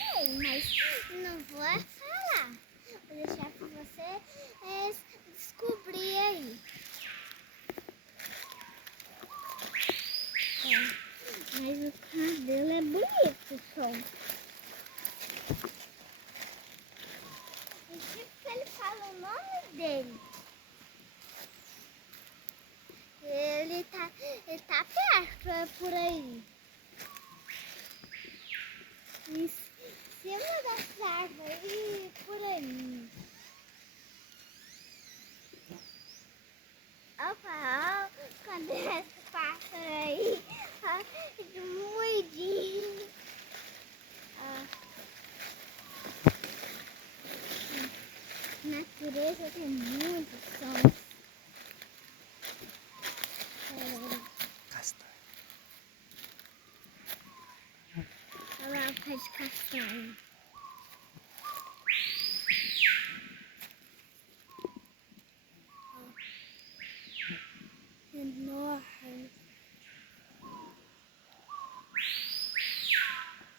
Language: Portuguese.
sei, mas não vou falar. Vou deixar para você descobrir aí. Mas o cabelo é bonito, só. E tipo que ele fala o nome dele. Ele tá perto, é por aí. Em cima das árvores, por aí. Opa, ó, cadê esse pássaro aí? Ó, de moidinho. A natureza tem muitos sons. Castanho. Olha lá o pé de castanho.